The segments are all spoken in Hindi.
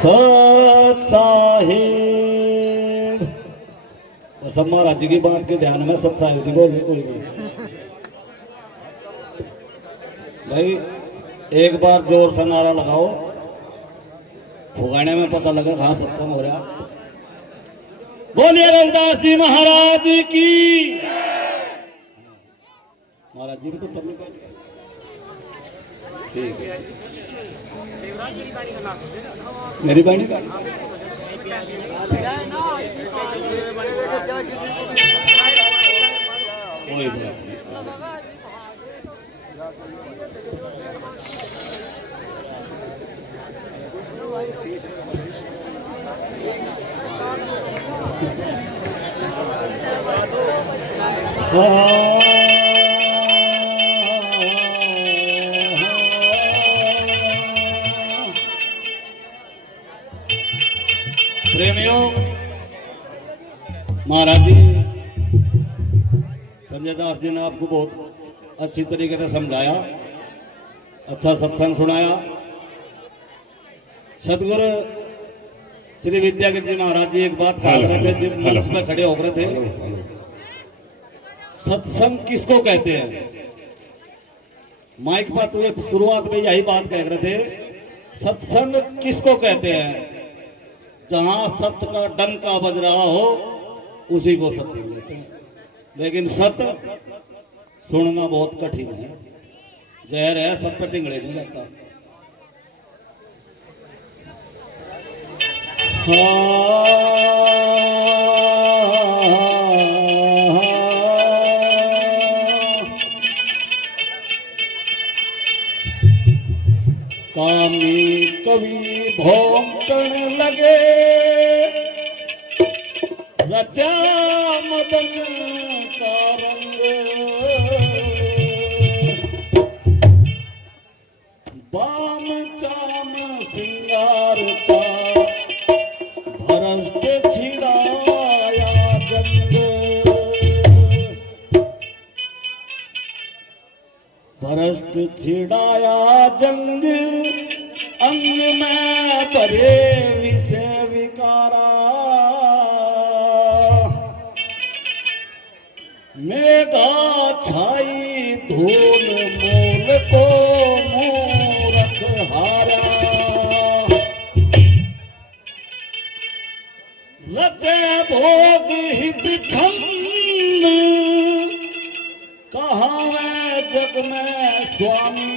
सत साहिब। सब महाराज जी की बात के ध्यान में सत साहिब जी बोल कोई भी भाई एक बार जोर से नारा लगाओ, फुगाने में पता लगा कहाँ सत्संग हो रहा। बोलिए रविदास जी महाराज की। महाराज जी भी तो तब ठीक है। मेरी बाणी का कोई बात नहीं। प्रेमियों, महाराज जी संजय दास जी ने आपको बहुत अच्छी तरीके से समझाया, अच्छा सत्संग सुनाया। सदगुरु श्री विद्यागिरी जी महाराज जी एक बात कहा रहे थे जब मंच में खड़े हो रहे थे, सत्संग किसको कहते हैं। माइक पर तो एक शुरुआत में यही बात कह रहे थे, सत्संग किसको कहते हैं। जहां सत्य का डंका बज रहा हो उसी को सत्संग कहते हैं। लेकिन सत्य सुनना बहुत कठिन है, जहर है, सब पे टिंगड़े नहीं लगता। कामी कवि भौंकण लगे, रचा मदन का रंग। बाम चाम सिंगार का भरस्त छिड़ाया जंग। भरस्त छिड़ाया जंग, अंग में भरे विषय विकारा। मेघा छाई धूल मूल को मूरख हारा। रचे भोग हित छंद, कहा मैं जग में स्वामी।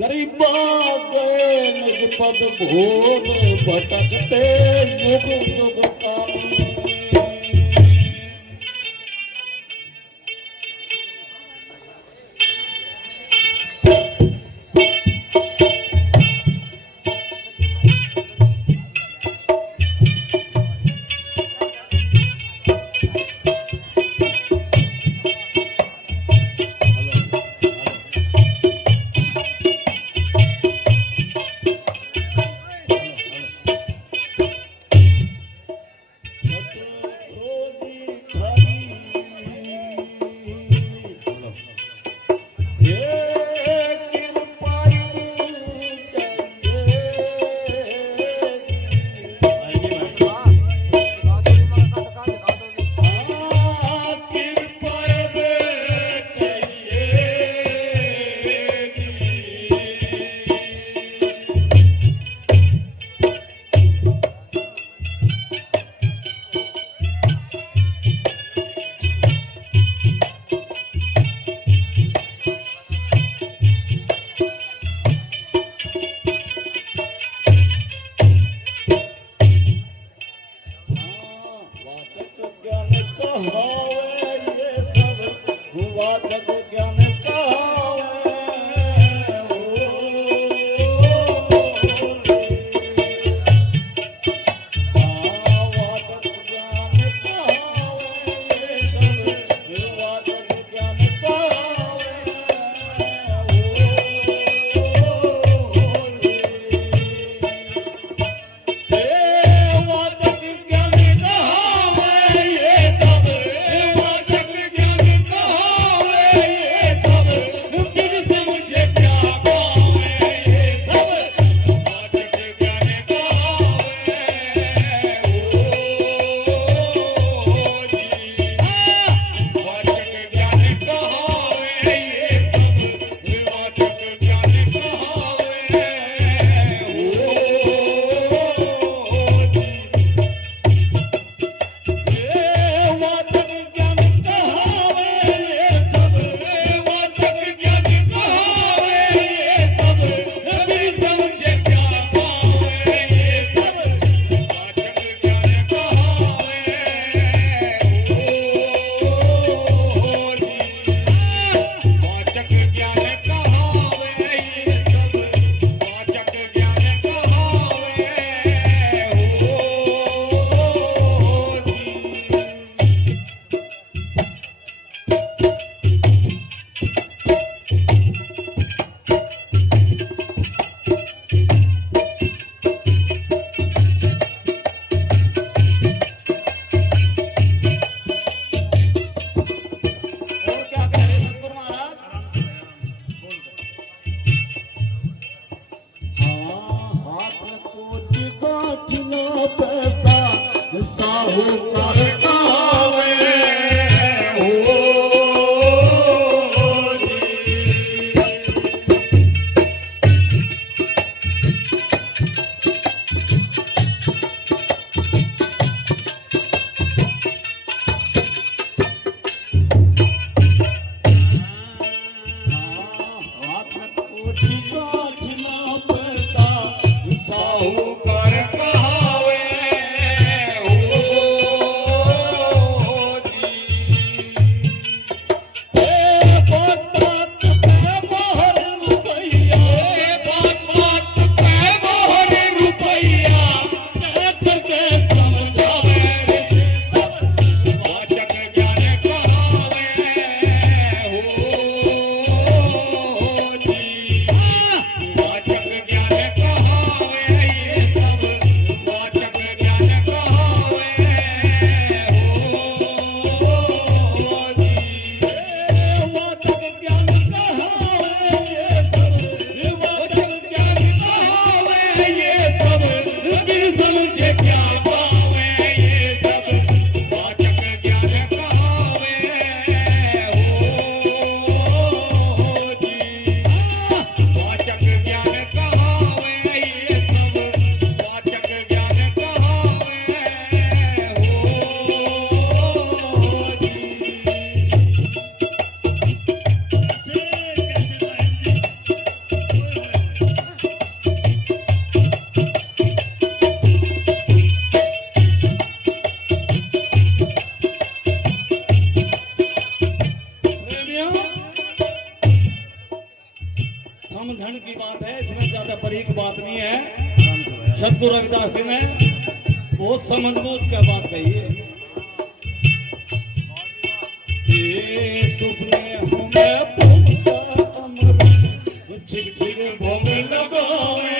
गरीबा गए निज पद भोग, भटकते युग युग कामी। साहूकार कहावे हो हाथ में कोठी काठना पैसा साहूकार कहावे हो जी बात बात पे मोहर रुपैया बात बात पे मोहर रुपैया देख के समझावे रे वाचक ज्ञान कहावे हो जी वाचक ज्ञान कहावे ये सब वाचक ज्ञान कहावे हो जी वाचक ज्ञान कहावे ये सब वाचक ज्ञान कहावे ये सब बिन समझे क्या पावे ये सब वाचक ज्ञान कहावे हो जी वाचक ज्ञान कहावे ये सब वाचक ज्ञान कहावे प्रेमियों, समझण की बात है, इसमें ज्यादा बारीक बात नहीं है। सतगुरु रविदास जी ने बहुत समझ बूझ कर बात कही है। ये सुपने हमें पहुंचा अमर छिक छिक भोग लगावे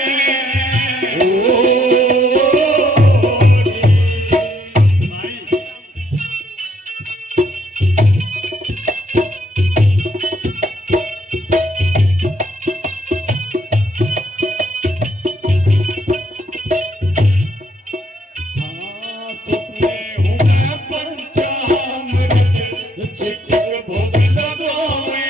हाँ, सुपने हमें पंचामृत छिक छिक भोग लगावे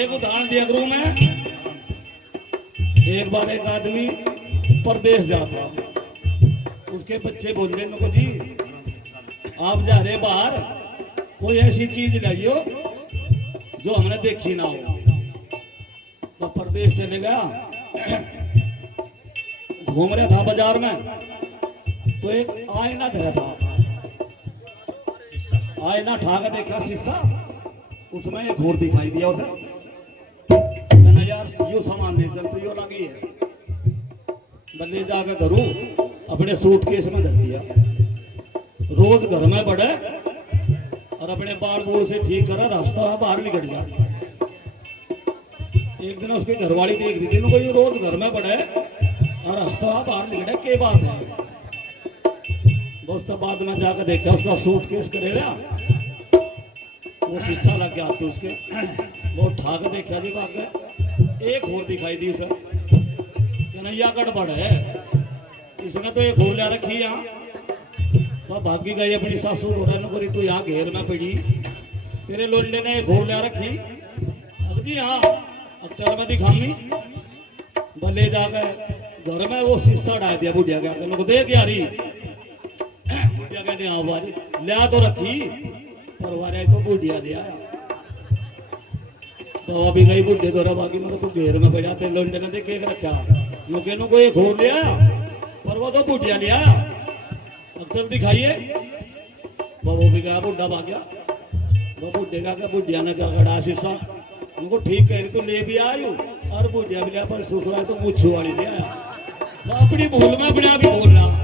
एक उदाहरण दिया करूं मैं। एक बार एक आदमी परदेश जा था, उसके बच्चे बोल रहे नको जी आप जा रहे बाहर, कोई ऐसी चीज लाइयो जो हमने देखी ना हो। तो परदेश चले गया, घूम रहा था बाजार में, तो एक आईना धरा था, आईना ठा के देखा शीशा, उसमें एक घोड़ दिखाई दिया उसे। मैंने यार यो सामान ले चल, तो यो लगी है। बल्ले जाकर करूं अपने सूटकेस में धर दिया। रोज घर में बढ़े और अपने बाल बूढ़ से ठीक करा, रास्ता बाहर निकल जा। एक दिन उसकी घरवाली देख दी थी, कोई रोज घर में बढ़े और रास्ता बाहर निकले, क्या बात है। दोस्तों बाद में जाकर देखा उसका सूटकेस करेगा, वो शीशा लग गया तो उसके, वो उठा के देखा जी भाग एक और दिखाई दी उसे। कन्हैया गड़बड़ है, इसने तो एक और ले रखी यहाँ। वह भागी गई अपनी सासू को, करी तू यहाँ घेर में पड़ी, तेरे लोंडे ने एक और ले रखी। अब जी हाँ, अब चल मैं दिखाऊंगी। भले जाकर घर में वो शीशा डाल दिया बुढ़िया क्या लोग देख यारी। बुढ़िया कहने हाँ बारी लिया तो रखी, परवार तो बुढ़िया लिया। तो अभी गई बुढ़े तो बाकी मेरे तो घेर में पड़ा, तेरे लोंडे ने देख एक रखा, लोगे को एक और लिया, पर वो तो बुढ़िया लिया। अब चल दिखाइए। वो भी गया, बुढ़ा भाग गया। वो बुढ़े का बुढ़िया ने क्या गड़ा शीशा, उनको ठीक कह रही तो ले भी आयु, और बुढ़िया भी लिया, पर ससुराल तो मुच्छू वाली ले आया। अपनी भूल में अपने आप ही बोल रहा।